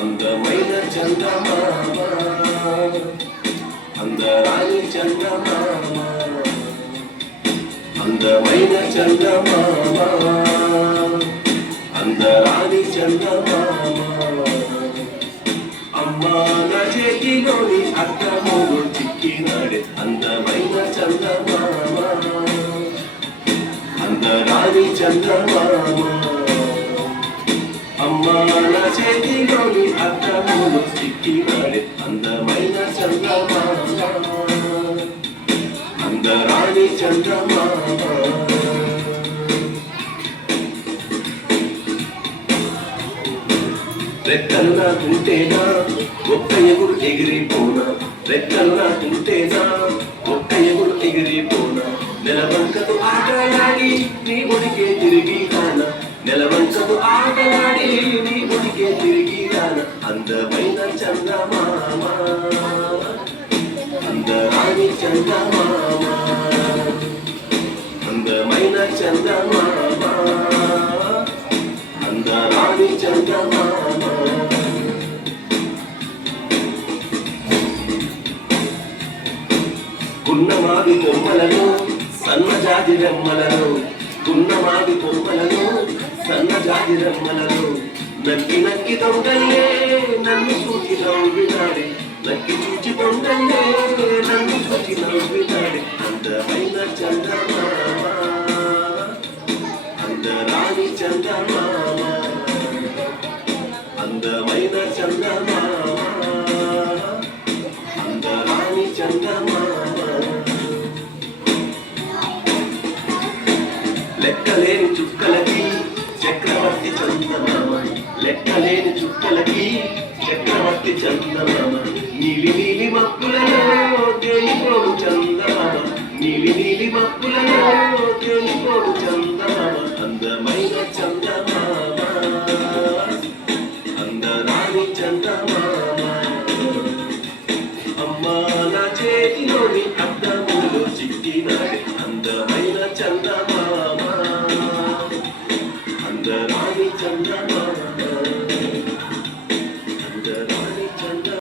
అందమైన చందమామ అందరాని చందమామ అందమైన చందమామ అందరాని చందమామ అమ్మా నా చేతిలోని అర్థములు చిక్కినాడే అందమైన చందమామ అందరాని చందమామ అమ్మా నా చేతిలోని అర్థములు చిక్కినాడే అందమైన చందమామ అందరాని చందమామ రెక్కలు నాకుంటేనా ఒక్క ఎగురు ఎగిరిపోనా రెక్కలు నాకుంటేనా ఒక్క ఎగురు ఎగిరిపోనా నెలవంకతో ఆటలాడి నీ ఒడికే తిరిగి రానా నెలవంకతో ఆటలాడి నీ ఒడికే తిరిగి రానా అందమైన చందమామ అందరాని చందమామ అందమైన చందమామ అందరాని చందమామ గున్నమావి కొమ్మలలో సన్నజాజి రెమ్మలలో గున్నమావి కొమ్మలలో సన్నజాజి రెమ్మలలో నక్కి నక్కి దొంగలే నన్ను చూచి నవ్వినాడే నక్కి చూచి దొంగలే నన్ను చూచి నవ్వినాడే అందమైన చందమామ అందరాని చందమామ అందమైన చందమామ అందరాని చందమామ లెక్కలేని చుక్కలకి చక్రవర్తి చందమామ లెక్కలేని చుక్కలకి చక్రవర్తి చందమామ నీలి నీలి మక్కులలో తేలిపోడు చందమామ నీలి నీలి మక్కులలో తేలిపోడు చందమామ అందమైన చందమామ అందరాని చందమామ అమ్మా నా చేతిలోని అద్దములో చిక్కినాడే అందమైన చందమామ